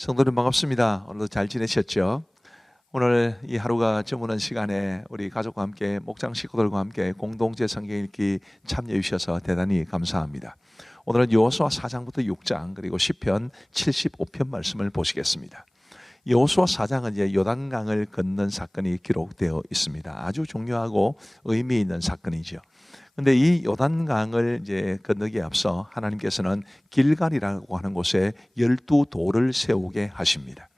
성도님 반갑습니다. 오늘도 잘 지내셨죠? 오늘 이 하루가 저무는 시간에 우리 가족과 함께 목장 식구들과 함께 공동체 성경 읽기 참여해 주셔서 대단히 감사합니다. 오늘은 여호수아 4장부터 6장 그리고 시편 75편 말씀을 보시겠습니다. 여호수아 4장은 이제 요단강을 건넌 사건이 기록되어 있습니다. 아주 중요하고 의미 있는 사건이죠. 근데 이 요단강을 이제 건너기에 앞서 하나님께서는 길갈이라고 하는 곳에 12돌을 세우게 하십니다.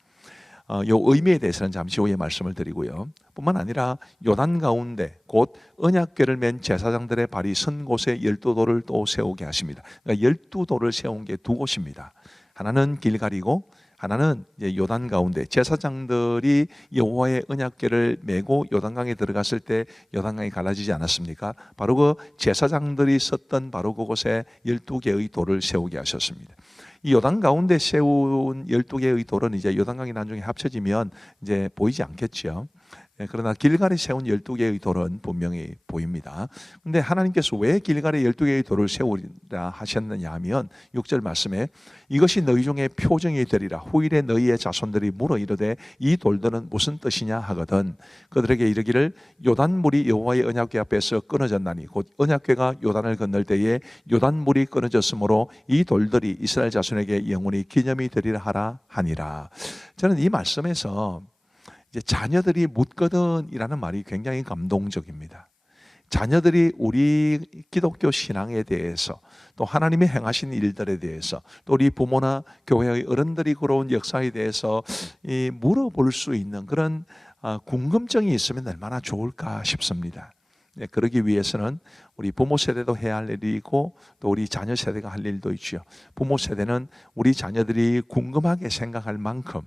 요 의미에 대해서는 잠시 후에 말씀을 드리고요. 뿐만 아니라 요단 가운데 곧 언약궤를 맨 제사장들의 발이 선 곳에 12돌을 또 세우게 하십니다. 그러니까 12돌을 세운 게 두 곳입니다. 하나는 길갈이고 하나는 이제 요단 가운데 제사장들이 여호와의 언약궤를 메고 요단강에 들어갔을 때 요단강이 갈라지지 않았습니까? 바로 그 제사장들이 섰던 바로 그곳에 12개의 돌을 세우게 하셨습니다. 이 요단 가운데 세운 12개의 돌은 이제 요단강이 나중에 합쳐지면 이제 보이지 않겠죠. 그러나 길갈에 세운 12개의 돌은 분명히 보입니다. 그런데 하나님께서 왜 길갈에 12개의 돌을 세우리라 하셨느냐 하면 6절 말씀에 이것이 너희 중에 표정이 되리라. 후일에 너희의 자손들이 물어 이르되 이 돌들은 무슨 뜻이냐 하거든 그들에게 이르기를 요단물이 여호와의 언약궤 앞에서 끊어졌나니 곧 언약궤가 요단을 건널 때에 요단물이 끊어졌으므로 이 돌들이 이스라엘 자손에게 영원히 기념이 되리라 하라 하니라. 저는 이 말씀에서 이제 자녀들이 묻거든이라는 말이 굉장히 감동적입니다. 자녀들이 우리 기독교 신앙에 대해서 또 하나님의 행하신 일들에 대해서 또 우리 부모나 교회의 어른들이 걸어온 역사에 대해서 물어볼 수 있는 그런 궁금증이 있으면 얼마나 좋을까 싶습니다. 그러기 위해서는 우리 부모 세대도 해야 할 일이 있고 또 우리 자녀 세대가 할 일도 있죠. 부모 세대는 우리 자녀들이 궁금하게 생각할 만큼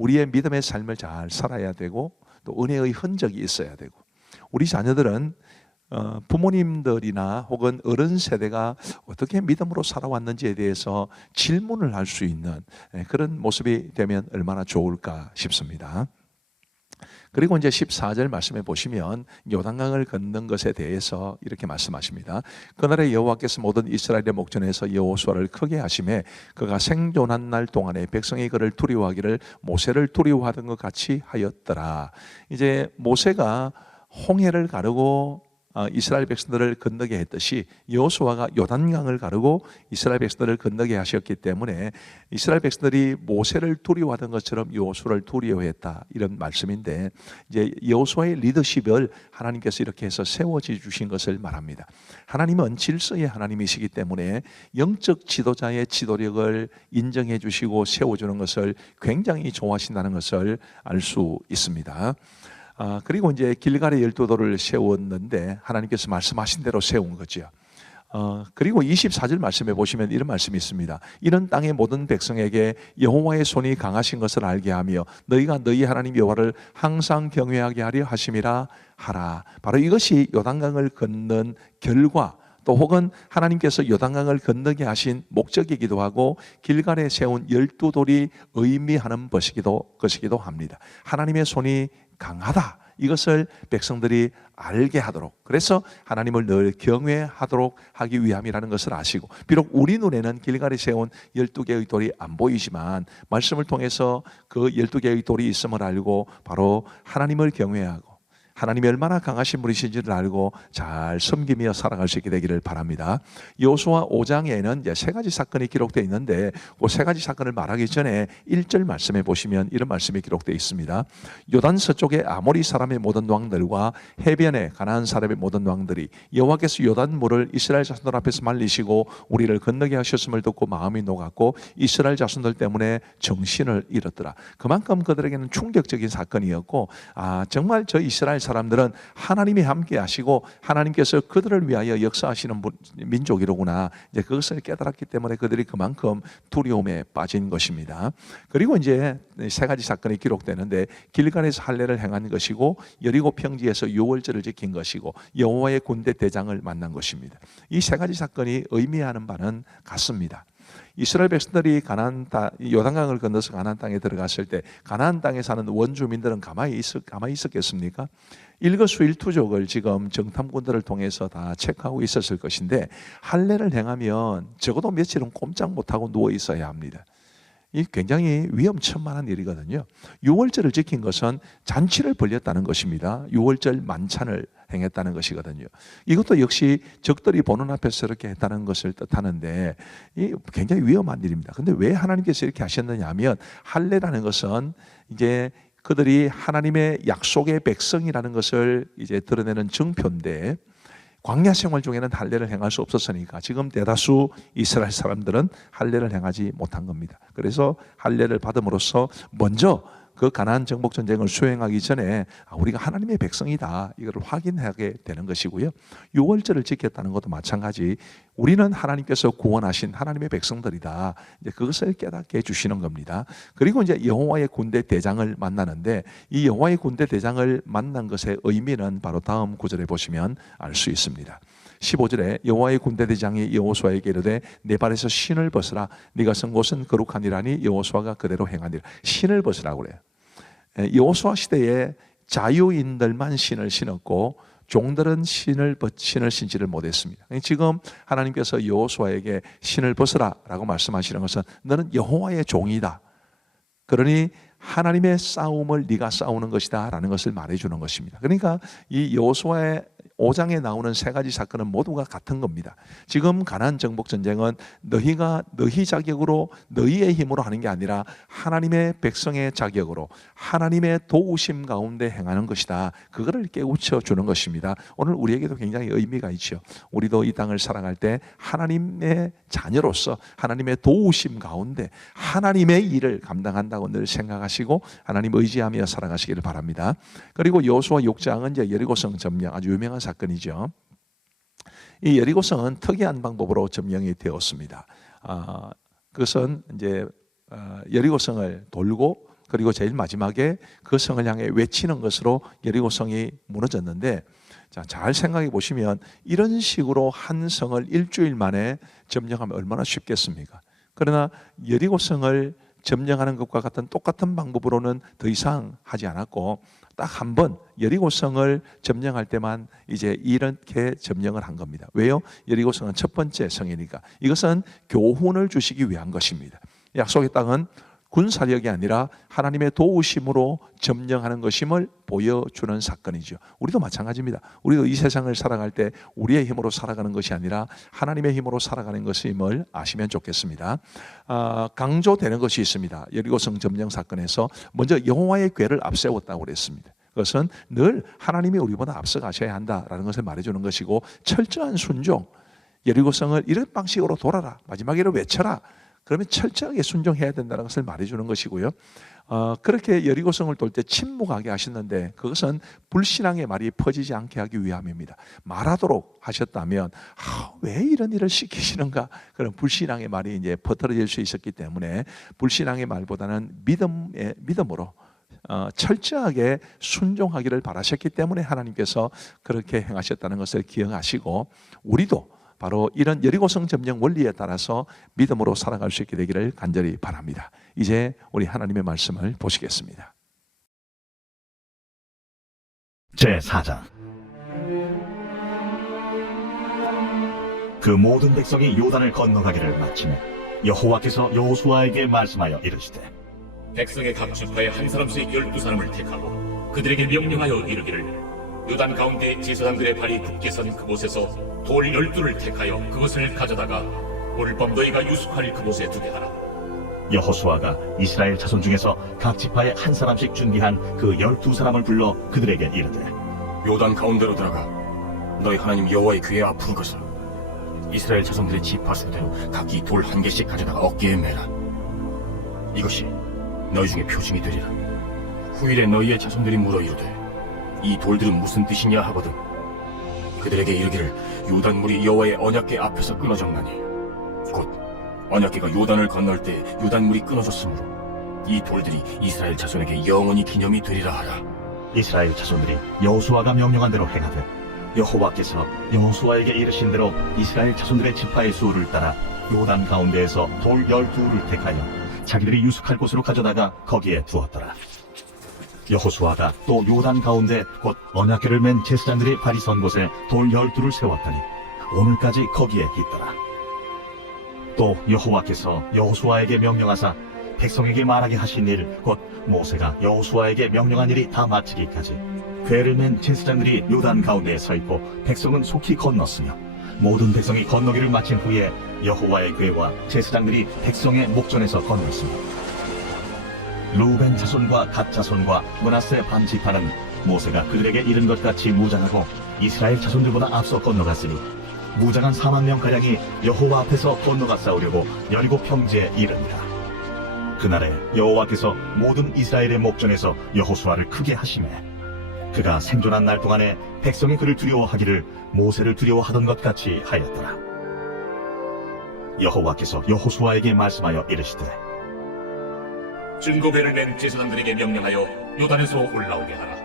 우리의 믿음의 삶을 잘 살아야 되고 또 은혜의 흔적이 있어야 되고 우리 자녀들은 부모님들이나 혹은 어른 세대가 어떻게 믿음으로 살아왔는지에 대해서 질문을 할 수 있는 그런 모습이 되면 얼마나 좋을까 싶습니다. 그리고 이제 14절 말씀해 보시면 요단강을 건넌 것에 대해서 이렇게 말씀하십니다. 그날에 여호와께서 모든 이스라엘의 목전에서 여호수아를 크게 하심에 그가 생존한 날 동안에 백성이 그를 두려워하기를 모세를 두려워하던 것 같이 하였더라. 이제 모세가 홍해를 가르고 이스라엘 백성들을 건너게 했듯이 여호수아가 요단강을 가르고 이스라엘 백성들을 건너게 하셨기 때문에 이스라엘 백성들이 모세를 두려워하던 것처럼 여호수아를 두려워했다 이런 말씀인데 이제 여호수아의 리더십을 하나님께서 이렇게 해서 세워져 주신 것을 말합니다. 하나님은 질서의 하나님이시기 때문에 영적 지도자의 지도력을 인정해 주시고 세워주는 것을 굉장히 좋아하신다는 것을 알 수 있습니다. 그리고 이제 길갈에 12돌을 세웠는데 하나님께서 말씀하신 대로 세운 거죠. 그리고 24절 말씀해 보시면 이런 말씀이 있습니다. 이런 땅의 모든 백성에게 여호와의 손이 강하신 것을 알게 하며 너희가 너희 하나님 여호와를 항상 경외하게 하려 하심이라 하라. 바로 이것이 요단강을 건넌 결과 또 혹은 하나님께서 요단강을 건너게 하신 목적이기도 하고 길갈에 세운 12돌이 의미하는 것이기도 합니다. 하나님의 손이 강하다. 이것을 백성들이 알게 하도록 그래서 하나님을 늘 경외하도록 하기 위함이라는 것을 아시고 비록 우리 눈에는 길갈에 세운 12개의 돌이 안 보이지만 말씀을 통해서 그 12개의 돌이 있음을 알고 바로 하나님을 경외하고 하나님이 얼마나 강하신 분이신지를 알고 잘 섬기며 살아갈 수 있게 되기를 바랍니다. 여호수아 5장에는 이제 세 가지 사건이 기록되어 있는데 그 세 가지 사건을 말하기 전에 1절 말씀해 보시면 이런 말씀이 기록되어 있습니다. 요단 서쪽의 아모리 사람의 모든 왕들과 해변의 가나안 사람의 모든 왕들이 여호와께서 요단물을 이스라엘 자손들 앞에서 말리시고 우리를 건너게 하셨음을 듣고 마음이 녹았고 이스라엘 자손들 때문에 정신을 잃었더라. 그만큼 그들에게는 충격적인 사건이었고 정말 저 이스라엘 사람들은 하나님이 함께 하시고 하나님께서 그들을 위하여 역사하시는 민족이로구나. 이제 그것을 깨달았기 때문에 그들이 그만큼 두려움에 빠진 것입니다. 그리고 이제 세 가지 사건이 기록되는데 길갈에서 할례를 행한 것이고 여리고 평지에서 유월절을 지킨 것이고 여호와의 군대 대장을 만난 것입니다. 이 세 가지 사건이 의미하는 바는 같습니다. 이스라엘 백성들이 요단강을 건너서 가나안 땅에 들어갔을 때 가나안 땅에 사는 원주민들은 가만히 있었겠습니까? 일거수일투족을 지금 정탐꾼들을 통해서 다 체크하고 있었을 것인데 할례를 행하면 적어도 며칠은 꼼짝 못하고 누워 있어야 합니다. 이 굉장히 위험천만한 일이거든요. 유월절을 지킨 것은 잔치를 벌였다는 것입니다. 유월절 만찬을 행했다는 것이거든요. 이것도 역시 적들이 보는 앞에서 이렇게 했다는 것을 뜻하는데 이 굉장히 위험한 일입니다. 근데 왜 하나님께서 이렇게 하셨느냐 하면 할례라는 것은 이제 그들이 하나님의 약속의 백성이라는 것을 이제 드러내는 증표인데 광야 생활 중에는 할례를 행할 수 없었으니까 지금 대다수 이스라엘 사람들은 할례를 행하지 못한 겁니다. 그래서 할례를 받음으로써 먼저 그 가나안 정복 전쟁을 수행하기 전에 우리가 하나님의 백성이다 이거를 확인하게 되는 것이고요. 유월절을 지켰다는 것도 마찬가지 우리는 하나님께서 구원하신 하나님의 백성들이다. 이제 그것을 깨닫게 해주시는 겁니다. 그리고 이제 여호와의 군대 대장을 만나는데 이 여호와의 군대 대장을 만난 것의 의미는 바로 다음 구절에 보시면 알 수 있습니다. 15절에 여호와의 군대 대장이 여호수아에게 이르되 내 발에서 신을 벗으라 네가 선 곳은 거룩하니라니 여호수아가 그대로 행하니라. 신을 벗으라고 그래요. 여호수아 시대에 자유인들만 신을 신었고 종들은 신을 신지를 못했습니다. 지금 하나님께서 여호수아에게 신을 벗으라라고 말씀하시는 것은 너는 여호와의 종이다. 그러니 하나님의 싸움을 네가 싸우는 것이다 라는 것을 말해주는 것입니다. 그러니까 이 여호수아의 5장에 나오는 세 가지 사건은 모두가 같은 겁니다. 지금 가나안 정복 전쟁은 너희가 너희 자격으로 너희의 힘으로 하는 게 아니라 하나님의 백성의 자격으로 하나님의 도우심 가운데 행하는 것이다. 그거를 깨우쳐 주는 것입니다. 오늘 우리에게도 굉장히 의미가 있죠. 우리도 이 땅을 살아갈 때 하나님의 자녀로서 하나님의 도우심 가운데 하나님의 일을 감당한다고 늘 생각하시고 하나님 의지하며 살아가시기를 바랍니다. 그리고 여호수아 6장은 이제 여리고성 점령 아주 유명한 사건이죠. 이 여리고성은 특이한 방법으로 점령이 되었습니다. 그것은 이제 여리고성을 돌고 그리고 제일 마지막에 그 성을 향해 외치는 것으로 여리고성이 무너졌는데 잘 생각해 보시면 이런 식으로 한 성을 일주일 만에 점령하면 얼마나 쉽겠습니까? 그러나 여리고성을 점령하는 것과 같은 똑같은 방법으로는 더 이상 하지 않았고 딱 한 번 여리고성을 점령할 때만 이제 이렇게 점령을 한 겁니다. 왜요? 여리고성은 첫 번째 성이니까. 이것은 교훈을 주시기 위한 것입니다. 약속의 땅은 군사력이 아니라 하나님의 도우심으로 점령하는 것임을 보여주는 사건이죠. 우리도 마찬가지입니다. 우리도 이 세상을 살아갈 때 우리의 힘으로 살아가는 것이 아니라 하나님의 힘으로 살아가는 것임을 아시면 좋겠습니다. 강조되는 것이 있습니다. 여리고성 점령 사건에서 먼저 여호와의 궤를 앞세웠다고 그랬습니다. 그것은 늘 하나님이 우리보다 앞서가셔야 한다라는 것을 말해주는 것이고 철저한 순종, 여리고성을 이런 방식으로 돌아라, 마지막에는 외쳐라. 그러면 철저하게 순종해야 된다는 것을 말해주는 것이고요. 그렇게 여리고성을 돌 때 침묵하게 하셨는데 그것은 불신앙의 말이 퍼지지 않게 하기 위함입니다. 말하도록 하셨다면 왜 이런 일을 시키시는가 그런 불신앙의 말이 이제 퍼뜨려질 수 있었기 때문에 불신앙의 말보다는 믿음으로 철저하게 순종하기를 바라셨기 때문에 하나님께서 그렇게 행하셨다는 것을 기억하시고 우리도 바로 이런 여리고성 점령 원리에 따라서 믿음으로 살아갈 수 있게 되기를 간절히 바랍니다. 이제 우리 하나님의 말씀을 보시겠습니다. 제4장 그 모든 백성이 요단을 건너가기를 마치매 여호와께서 여호수아에게 말씀하여 이르시되 백성의 각 지파에 한 사람씩 12사람을 택하고 그들에게 명령하여 이르기를 요단 가운데 제사장들의 발이 굳게 선 그곳에서 돌 12를 택하여 그것을 가져다가 오늘 밤 너희가 유숙할 그곳에 두게 하라. 여호수아가 이스라엘 자손 중에서 각 지파에 한 사람씩 준비한 그 12사람을 불러 그들에게 이르되 요단 가운데로 들어가 너희 하나님 여호와의 궤에 아픈 것을 이스라엘 자손들의 지파 수대로 각기 돌 한 개씩 가져다가 어깨에 매라. 이것이 너희 중에 표징이 되리라. 후일에 너희의 자손들이 물어 이르되 이 돌들은 무슨 뜻이냐 하거든 그들에게 이르기를 요단물이 여호와의 언약궤 앞에서 끊어졌나니 곧 언약궤가 요단을 건널 때 요단물이 끊어졌으므로 이 돌들이 이스라엘 자손에게 영원히 기념이 되리라 하라. 이스라엘 자손들이 여호수아가 명령한 대로 행하되 여호와께서 여호수아에게 이르신 대로 이스라엘 자손들의 지파의 수를 따라 요단 가운데에서 돌 12를 택하여 자기들이 유숙할 곳으로 가져다가 거기에 두었더라. 여호수아가 또 요단 가운데 곧 언약궤를 맨 제사장들의 발이 선 곳에 돌 12를 세웠더니 오늘까지 거기에 있더라. 또 여호와께서 여호수아에게 명령하사 백성에게 말하게 하신 일, 곧 모세가 여호수아에게 명령한 일이 다 마치기까지 궤를 맨 제사장들이 요단 가운데에 서 있고 백성은 속히 건넜으며 모든 백성이 건너기를 마친 후에 여호와의 궤와 제사장들이 백성의 목전에서 건넜으며 루벤 자손과 갓 자손과 므낫세 반 지파는 모세가 그들에게 이른 것 같이 무장하고 이스라엘 자손들보다 앞서 건너갔으니 무장한 4만 명가량이 여호와 앞에서 건너가 싸우려고 여리고 평지에 이릅니다. 그날에 여호와께서 모든 이스라엘의 목전에서 여호수아를 크게 하시매 그가 생존한 날 동안에 백성이 그를 두려워하기를 모세를 두려워하던 것 같이 하였더라. 여호와께서 여호수아에게 말씀하여 이르시되 증거배를 낸 제사장들에게 명령하여 요단에서 올라오게 하라.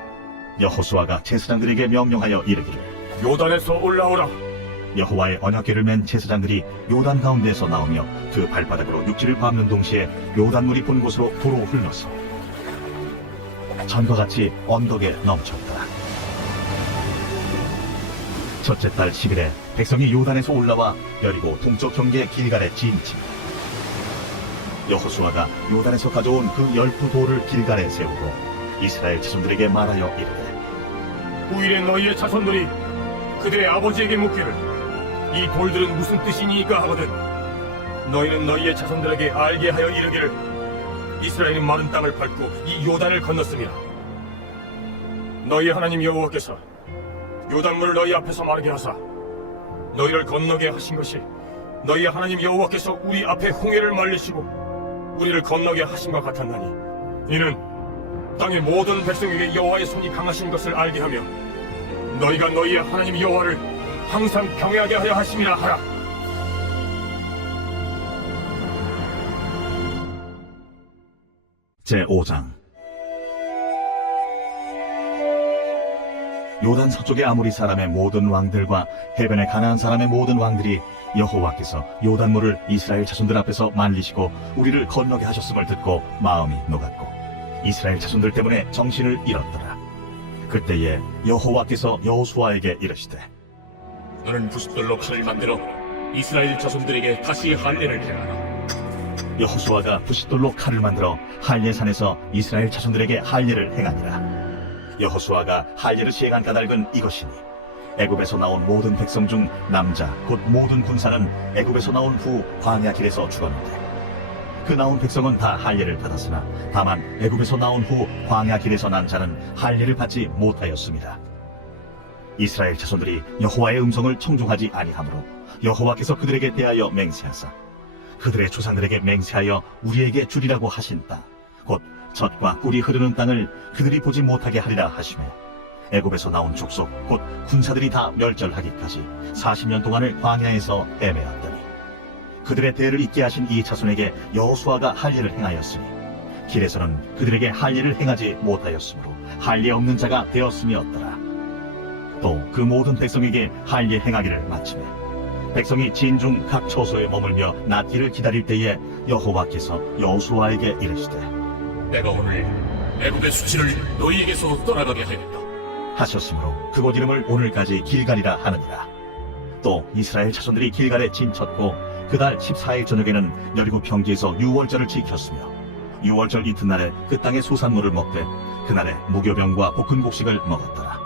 여호수아가 제사장들에게 명령하여 이르기를 요단에서 올라오라. 여호와의 언약궤를 맨 제사장들이 요단 가운데에서 나오며 그 발바닥으로 육지를 밟는 동시에 요단물이 본 곳으로 도로 흘렀어 전과 같이 언덕에 넘쳤다. 첫째 달 10일에 백성이 요단에서 올라와 여리고 동쪽 경계 길갈에 진치. 여호수아가 요단에서 가져온 그 12돌을 길갈에 세우고 이스라엘 자손들에게 말하여 이르되 후일에 너희의 자손들이 그들의 아버지에게 묻기를 이 돌들은 무슨 뜻이니까 하거든 너희는 너희의 자손들에게 알게 하여 이르기를 이스라엘이 마른 땅을 밟고 이 요단을 건넜습니다. 너희 하나님 여호와께서 요단물을 너희 앞에서 마르게 하사 너희를 건너게 하신 것이 너희 하나님 여호와께서 우리 앞에 홍해를 말리시고 우리를 건너게 하신 것 같았나니 이는 땅의 모든 백성에게 여호와의 손이 강하신 것을 알게 하며 너희가 너희의 하나님 여호와를 항상 경외하게 하려 하심이라 하라. 제5장 요단 서쪽의 아모리 사람의 모든 왕들과 해변의 가나안 사람의 모든 왕들이 여호와께서 요단물을 이스라엘 자손들 앞에서 말리시고 우리를 건너게 하셨음을 듣고 마음이 녹았고 이스라엘 자손들 때문에 정신을 잃었더라. 그때에 여호와께서 여호수아에게 이르시되 너는 부싯돌로 칼을 만들어 이스라엘 자손들에게 다시 할례를 행하라. 여호수아가 부싯돌로 칼을 만들어 할례산에서 이스라엘 자손들에게 할례를 행하니라. 여호수아가 할례를 시행한 까닭은 이것이니 애굽에서 나온 모든 백성 중 남자 곧 모든 군사는 애굽에서 나온 후 광야 길에서 죽었는데 그 나온 백성은 다 할례를 받았으나 다만 애굽에서 나온 후 광야 길에서 난 자는 할례를 받지 못하였습니다. 이스라엘 자손들이 여호와의 음성을 청종하지 아니하므로 여호와께서 그들에게 대하여 맹세하사 그들의 조상들에게 맹세하여 우리에게 주리라고 하신 땅 곧 젖과 꿀이 흐르는 땅을 그들이 보지 못하게 하리라 하시며 애굽에서 나온 족속 곧 군사들이 다 멸절하기까지 40년 동안을 광야에서 헤매었더니 그들의 대를 잇게 하신 이 자손에게 여호수아가 할례를 행하였으니 길에서는 그들에게 할례를 행하지 못하였으므로 할례 없는 자가 되었음이었더라. 또 그 모든 백성에게 할례 행하기를 마치매 백성이 진중 각 처소에 머물며 낫기를 기다릴 때에 여호와께서 여호수아에게 이르시되 내가 오늘 애굽의 수치를 너희에게서 떠나가게 하였다. 하셨으므로 그곳 이름을 오늘까지 길갈이라 하느니라. 또 이스라엘 자손들이 길갈에 진쳤고 그달 14일 저녁에는 여리고 평지에서 유월절을 지켰으며 유월절 이튿날에 그 땅의 소산물을 먹되 그날에 무교병과 볶은 곡식을 먹었더라.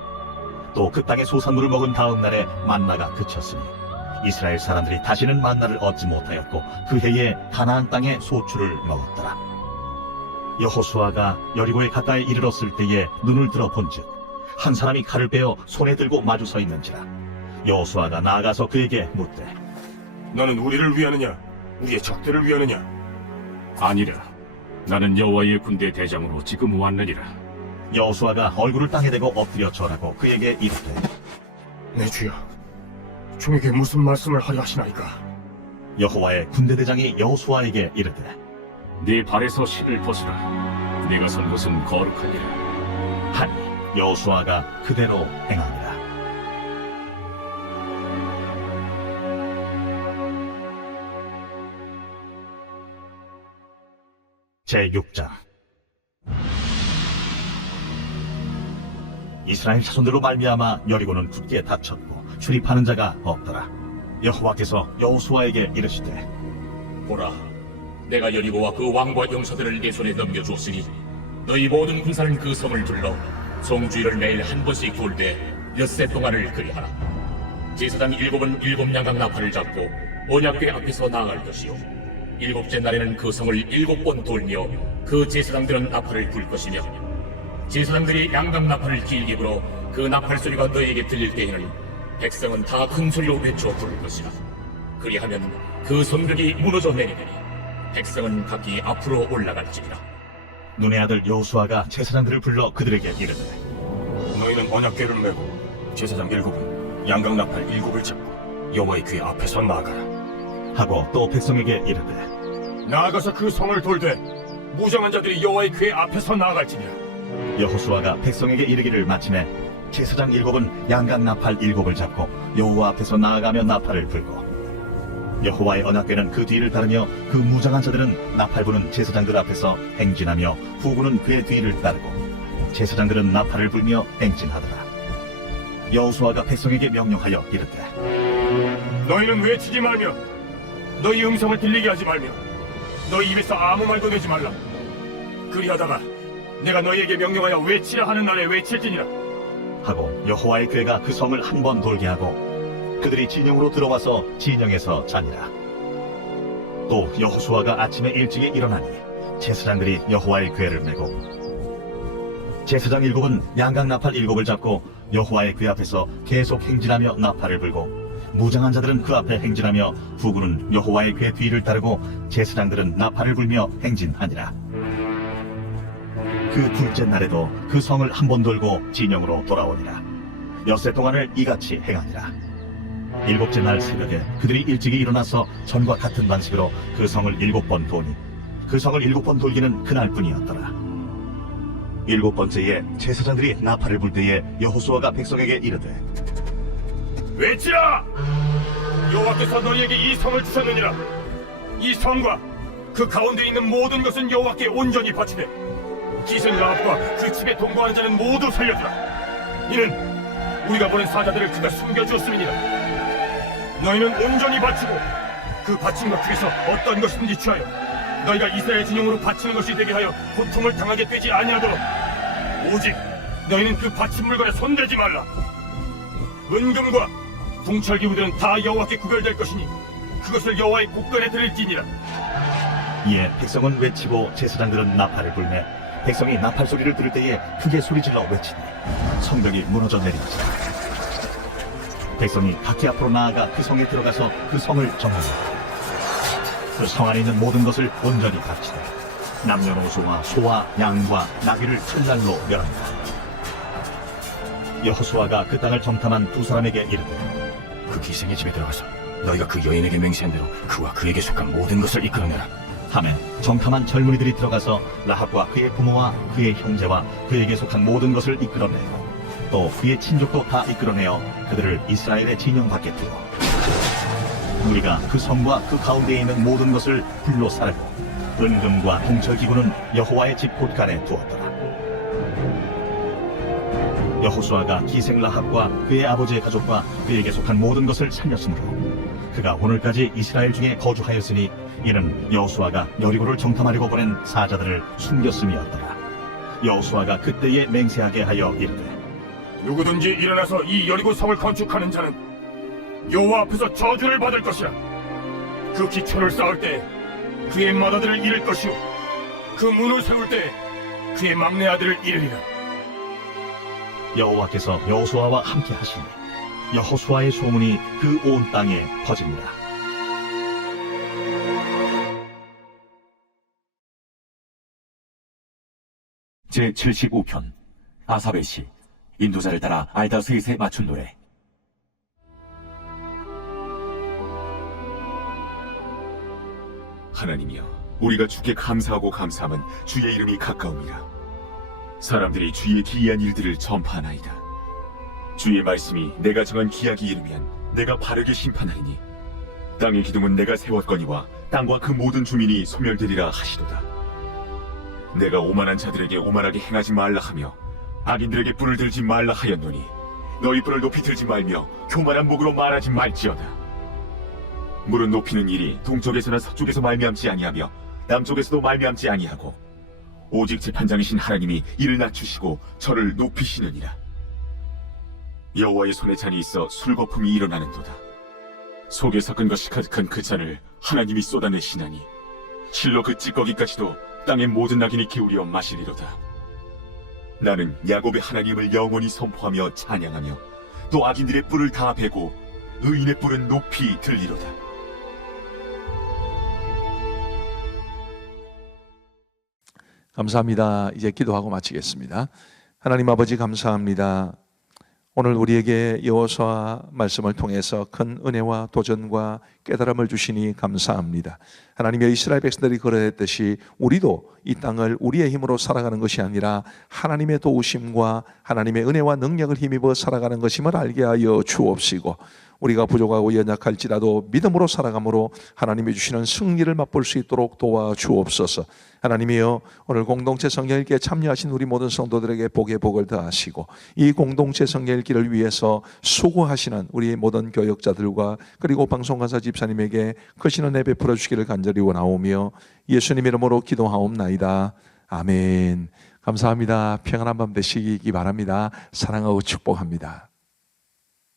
또 그 땅의 소산물을 먹은 다음 날에 만나가 그쳤으니 이스라엘 사람들이 다시는 만나를 얻지 못하였고 그 해에 가나안 땅의 소출을 먹었더라. 여호수아가 여리고에 가까이 이르렀을 때에 눈을 들어 본즉 한 사람이 칼을 빼어 손에 들고 마주 서 있는지라. 여호수아가 나아가서 그에게 묻되 너는 우리를 위하느냐 우리의 적들을 위하느냐? 아니라 나는 여호와의 군대 대장으로 지금 왔느니라. 여호수아가 얼굴을 땅에 대고 엎드려 절하고 그에게 이르되 내 주여 종에게 무슨 말씀을 하려 하시나이까? 여호와의 군대 대장이 여호수아에게 이르되 네 발에서 실을 벗으라. 네가 선 곳은 거룩하니라. 하니 여호수아가 그대로 행하니라. 제6장 이스라엘 자손들로 말미암아 여리고는 굳게 닫혔고 출입하는 자가 없더라. 여호와께서 여호수아에게 이르시되 보라, 내가 여리고와 그 왕과 용사들을 내 손에 넘겨주었으니 너희 모든 군사는 그 성을 둘러 성주일을 매일 한 번씩 돌되 엿새 동안을 그리하라. 제사장 7은 7 양각 나팔을 잡고 언약궤 앞에서 나아갈 것이요 7째 날에는 그 성을 7번 돌며 그 제사장들은 나팔을 불 것이며 제사장들이 양각 나팔을 길게 불어 그 나팔 소리가 너희에게 들릴 때에는 백성은 다 큰 소리로 외쳐 부를 것이라. 그리하면 그 성벽이 무너져 내리더니 백성은 각기 앞으로 올라갈지니라. 눈의 아들 여호수아가 제사장들을 불러 그들에게 이르되 너희는 언약궤를 메고 제사장 7은 양각 나팔 7을 잡고 여호와의 궤 앞에서 나아가라. 하고 또 백성에게 이르되 나아가서 그 성을 돌되 무장한 자들이 여호와의 궤 앞에서 나아갈지니라. 여호수아가 백성에게 이르기를 마침에 제사장 7은 양각 나팔 7을 잡고 여호와 앞에서 나아가며 나팔을 불고 여호와의 언약궤는 그 뒤를 따르며 그 무장한 자들은 나팔 부는 제사장들 앞에서 행진하며 후군은 그의 뒤를 따르고 제사장들은 나팔을 불며 행진하더라. 여호수아가 백성에게 명령하여 이르되 너희는 외치지 말며 너희 음성을 들리게 하지 말며 너희 입에서 아무 말도 내지 말라. 그리하다가 내가 너희에게 명령하여 외치라 하는 날에 외칠지니라. 하고 여호와의 궤가 그 성을 한 번 돌게 하고 그들이 진영으로 들어와서 진영에서 자니라. 또 여호수아가 아침에 일찍이 일어나니 제사장들이 여호와의 궤를 메고 제사장 7은 양각 나팔 7을 잡고 여호와의 궤 앞에서 계속 행진하며 나팔을 불고 무장한 자들은 그 앞에 행진하며 후군은 여호와의 궤 뒤를 따르고 제사장들은 나팔을 불며 행진하니라. 그 둘째 날에도 그 성을 한 번 돌고 진영으로 돌아오니라. 엿새 동안을 이같이 행하니라. 7째 날 새벽에 그들이 일찍이 일어나서 전과 같은 방식으로 그 성을 7번 도니 그 성을 7번 돌기는 그날뿐이었더라. 7번째에 제사장들이 나팔을 불 때에 여호수아가 백성에게 이르되 외치라! 여호와께서 너희에게 이 성을 주셨느니라. 이 성과 그 가운데 있는 모든 것은 여호와께 온전히 바치되 기생 라합과 그 집에 동거하는 자는 모두 살려주라. 이는 우리가 보낸 사자들을 그가 숨겨주었음이니라. 너희는 온전히 바치고 그 바친 것 중에서 어떤 것이든지 취하여 너희가 이스라엘 진영으로 바치는 것이 되게 하여 고통을 당하게 되지 아니하도록 오직 너희는 그 바친 물건에 손대지 말라. 은금과 궁철기구들은 다 여호와께 구별될 것이니 그것을 여호와의 곳간에 드릴지니라. 이에 백성은 외치고 제사장들은 나팔을 불매 백성이 나팔 소리를 들을 때에 크게 소리질러 외치니 성벽이 무너져 내리니라. 백성이 각기 앞으로 나아가 그 성에 들어가서 그 성을 점령하고 그 성 안에 있는 모든 것을 온전히 바치되 남녀노소와 소와 양과 나귀를 철날로 멸한다. 여호수아가 그 땅을 정탐한 두 사람에게 이르되 그 기생의 집에 들어가서 너희가 그 여인에게 맹세한 대로 그와 그에게 속한 모든 것을 이끌어내라. 하매 정탐한 젊은이들이 들어가서 라합과 그의 부모와 그의 형제와 그에게 속한 모든 것을 이끌어내고 또 그의 친족도 다 이끌어내어 그들을 이스라엘의 진영 밖에 두어 우리가 그 성과 그 가운데에 있는 모든 것을 불로 사르고 은금과 동철기구는 여호와의 집 곳간에 두었더라. 여호수아가 기생 라합과 그의 아버지의 가족과 그에게 속한 모든 것을 살렸으므로 그가 오늘까지 이스라엘 중에 거주하였으니 이는 여호수아가 여리고를 정탐하려고 보낸 사자들을 숨겼음이었더라. 여호수아가 그때에 맹세하게 하여 이르되 누구든지 일어나서 이 여리고 성을 건축하는 자는 여호와 앞에서 저주를 받을 것이라. 그 기초를 쌓을 때 그의 맏아들을 잃을 것이요 그 문을 세울 때 그의 막내 아들을 잃으리라. 여호와께서 여호수아와 함께 하시니 여호수아의 소문이 그 온 땅에 퍼집니다. 제75편 아사벨 시 인도자를 따라 알다 셋에 맞춘 노래. 하나님이여, 우리가 주께 감사하고 감사함은 주의 이름이 가까움이라. 사람들이 주의 기이한 일들을 전파하나이다. 주의 말씀이 내가 정한 기약이 이르면 내가 바르게 심판하리니 땅의 기둥은 내가 세웠거니와 땅과 그 모든 주민이 소멸되리라 하시도다. 내가 오만한 자들에게 오만하게 행하지 말라 하며 악인들에게 뿔을 들지 말라 하였노니 너희 뿔을 높이 들지 말며 교만한 목으로 말하지 말지어다. 물은 높이는 일이 동쪽에서나 서쪽에서 말미암지 아니하며 남쪽에서도 말미암지 아니하고 오직 재판장이신 하나님이 이를 낮추시고 저를 높이시느니라. 여호와의 손에 잔이 있어 술거품이 일어나는도다. 속에 섞은 것이 가득한 그 잔을 하나님이 쏟아내시나니 실로 그 찌꺼기까지도 땅의 모든 낙인이 기울여 마시리로다. 나는 야곱의 하나님을 영원히 선포하며 찬양하며 또 악인들의 뿔을 다 베고 의인의 뿔은 높이 들리로다. 감사합니다. 이제 기도하고 마치겠습니다. 하나님 아버지 감사합니다. 오늘 우리에게 여호수아 말씀을 통해서 큰 은혜와 도전과 깨달음을 주시니 감사합니다. 하나님의 이스라엘 백성들이 그러했듯이 우리도 이 땅을 우리의 힘으로 살아가는 것이 아니라 하나님의 도우심과 하나님의 은혜와 능력을 힘입어 살아가는 것임을 알게 하여 주옵시고, 우리가 부족하고 연약할지라도 믿음으로 살아감으로 하나님이 주시는 승리를 맛볼 수 있도록 도와주옵소서. 하나님이여, 오늘 공동체 성경 읽기에 참여하신 우리 모든 성도들에게 복의 복을 더하시고, 이 공동체 성경 읽기를 위해서 수고하시는 우리 모든 교역자들과 그리고 방송간사 집사님에게 크신 은혜 베풀어 주시기를 간절히 원하오며 예수님 이름으로 기도하옵나이다. 아멘. 감사합니다. 평안한 밤 되시기 바랍니다. 사랑하고 축복합니다.